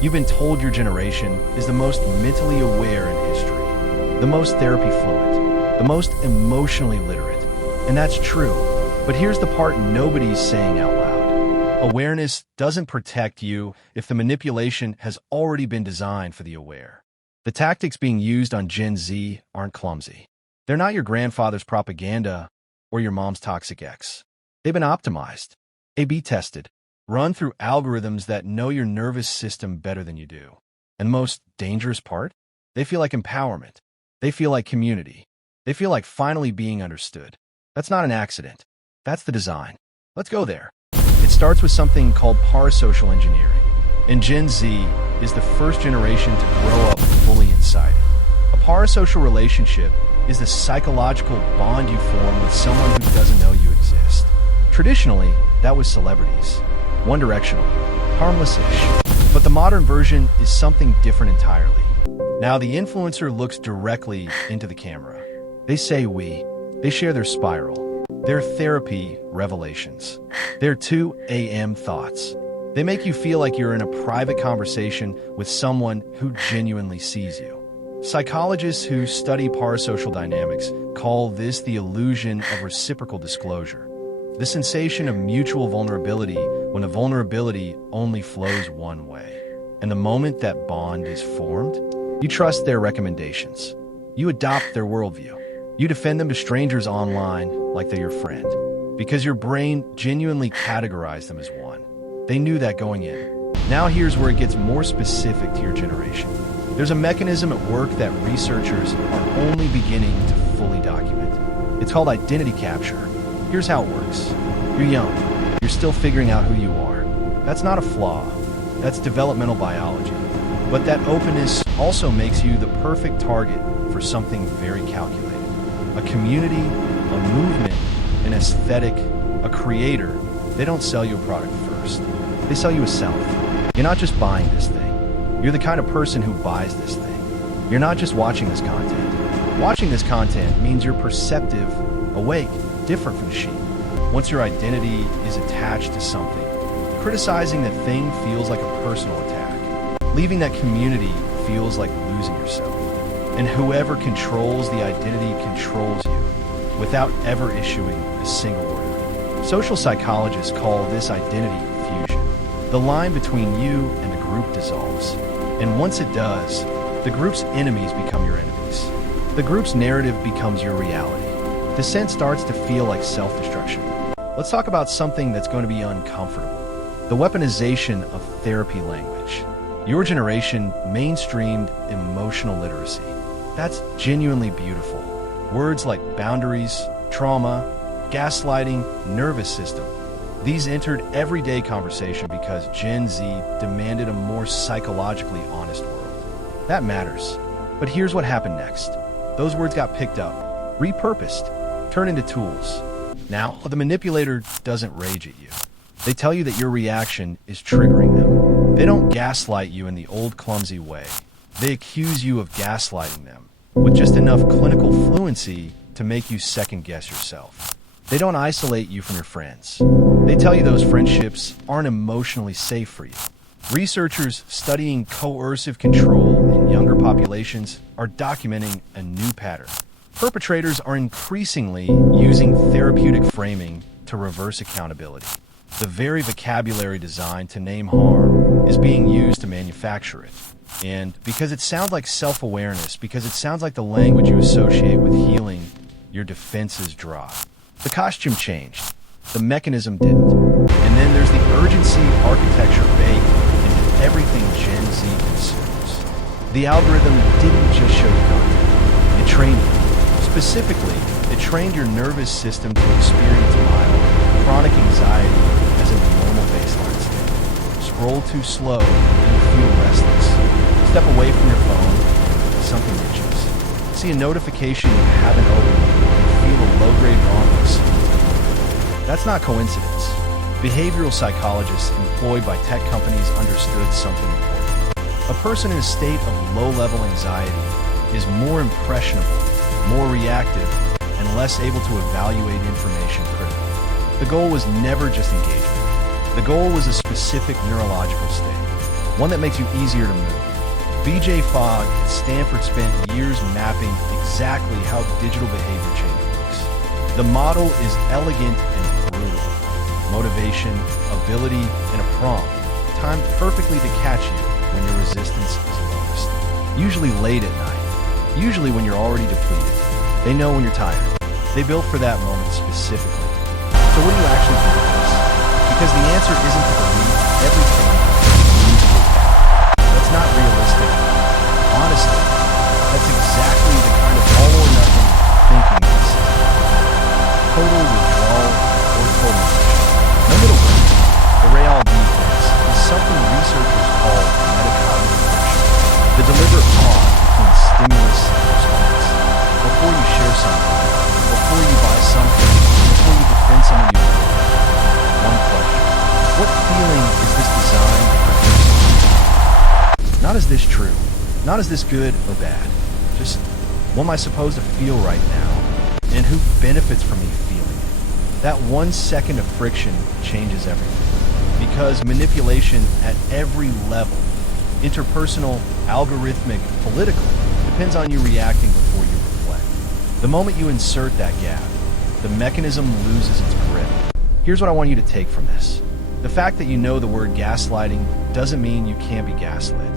You've been told your generation is the most mentally aware in history, the most therapy fluent, the most emotionally literate. And that's true. But here's the part nobody's saying out loud. Awareness doesn't protect you if the manipulation has already been designed for the aware. The tactics being used on Gen Z aren't clumsy. They're not your grandfather's propaganda or your mom's toxic ex. They've been optimized, A/B tested, run through algorithms that know your nervous system better than you do. And the most dangerous part? They feel like empowerment. They feel like community. They feel like finally being understood. That's not an accident. That's the design. Let's go there. It starts with something called parasocial engineering. And Gen Z is the first generation to grow up fully inside it. A parasocial relationship is the psychological bond you form with someone who doesn't know you exist. Traditionally, that was celebrities. One-directional, harmless-ish. But the modern version is something different entirely. Now the influencer looks directly into the camera. They say we. They share their spiral, their therapy revelations, their 2 a.m. thoughts. They make you feel like you're in a private conversation with someone who genuinely sees you. Psychologists who study parasocial dynamics call this the illusion of reciprocal disclosure, the sensation of mutual vulnerability when the vulnerability only flows one way. And the moment that bond is formed, you trust their recommendations. You adopt their worldview. You defend them to strangers online like they're your friend, because your brain genuinely categorized them as one. They knew that going in. Now here's where it gets more specific to your generation. There's a mechanism at work that researchers are only beginning to fully document. It's called identity capture. Here's how it works. You're young. You're still figuring out who you are. That's not a flaw. That's developmental biology. But that openness also makes you the perfect target for something very calculated. A community, a movement, an aesthetic, a creator. They don't sell you a product first. They sell you a self. You're not just buying this thing. You're the kind of person who buys this thing. You're not just watching this content. Watching this content means you're perceptive, awake, different from the sheep. Once your identity is attached to something, criticizing that thing feels like a personal attack. Leaving that community feels like losing yourself. And whoever controls the identity controls you without ever issuing a single order. Social psychologists call this identity fusion. The line between you and the group dissolves. And once it does, the group's enemies become your enemies. The group's narrative becomes your reality. Dissent starts to feel like self-destruction. Let's talk about something that's going to be uncomfortable. The weaponization of therapy language. Your generation mainstreamed emotional literacy. That's genuinely beautiful. Words like boundaries, trauma, gaslighting, nervous system. These entered everyday conversation because Gen Z demanded a more psychologically honest world. That matters. But here's what happened next. Those words got picked up, repurposed, turned into tools. Now, the manipulator doesn't rage at you. They tell you that your reaction is triggering them. They don't gaslight you in the old clumsy way. They accuse you of gaslighting them with just enough clinical fluency to make you second-guess yourself. They don't isolate you from your friends. They tell you those friendships aren't emotionally safe for you. Researchers studying coercive control in younger populations are documenting a new pattern. Perpetrators are increasingly using therapeutic framing to reverse accountability. The very vocabulary designed to name harm is being used to manufacture it. And because it sounds like self-awareness, because it sounds like the language you associate with healing, your defenses drop. The costume changed. The mechanism didn't. And then there's the urgency architecture baked into everything Gen Z consumes. The algorithm didn't just show you content. It trained you. Specifically, it trained your nervous system to experience mild, chronic anxiety as a normal baseline state. Scroll too slow and you feel restless. Step away from your phone and something itches. See a notification you haven't opened and feel a low-grade rawness. That's not coincidence. Behavioral psychologists employed by tech companies understood something important. A person in a state of low-level anxiety is more impressionable, more reactive, and less able to evaluate information critically. The goal was never just engagement. The goal was a specific neurological state. one that makes you easier to move. BJ Fogg at Stanford spent years mapping exactly how digital behavior change works. The model is elegant and brutal. Motivation, ability, and a prompt, timed perfectly to catch you when your resistance is lowest. Usually late at night. Usually when you're already depleted. They know when you're tired. They built for that moment specifically. So what do you actually do with this? Because the answer isn't to believe everything needs to happen. That's not realistic. Honestly, that's exactly the kind of all-or-nothing thinking this is. Total withdrawal or total addiction. No middle ground. The Real defense is something researchers call metacognitive friction. The deliberate pause between stimulus and response. Before you share something, before you buy something, before you defend someone you love. One question. What feeling is this designed to produce? Not is this true. Not is this good or bad. Just, what am I supposed to feel right now? And who benefits from me feeling it? That 1 second of friction changes everything. Because manipulation at every level, interpersonal, algorithmic, political, depends on you reacting before you reflect. The moment you insert that gap, the mechanism loses its grip. Here's what I want you to take from this. The fact that you know the word gaslighting doesn't mean you can't be gaslit.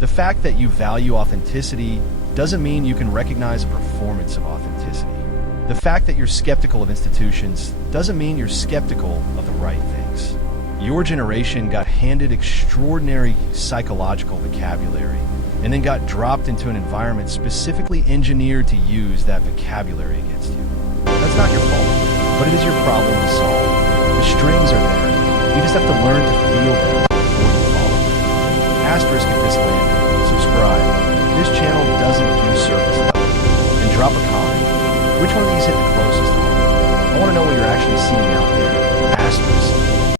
The fact that you value authenticity doesn't mean you can recognize a performance of authenticity. The fact that you're skeptical of institutions doesn't mean you're skeptical of the right things. Your generation got handed extraordinary psychological vocabulary and then got dropped into an environment specifically engineered to use that vocabulary against you. That's not your fault, but it is your problem to solve. The strings are there. You just have to learn to feel them before you follow them. Asterisk if this landed. Subscribe. This channel doesn't do surface level. And drop a comment. Which one of these hit the closest to home? I want to know what you're actually seeing out there.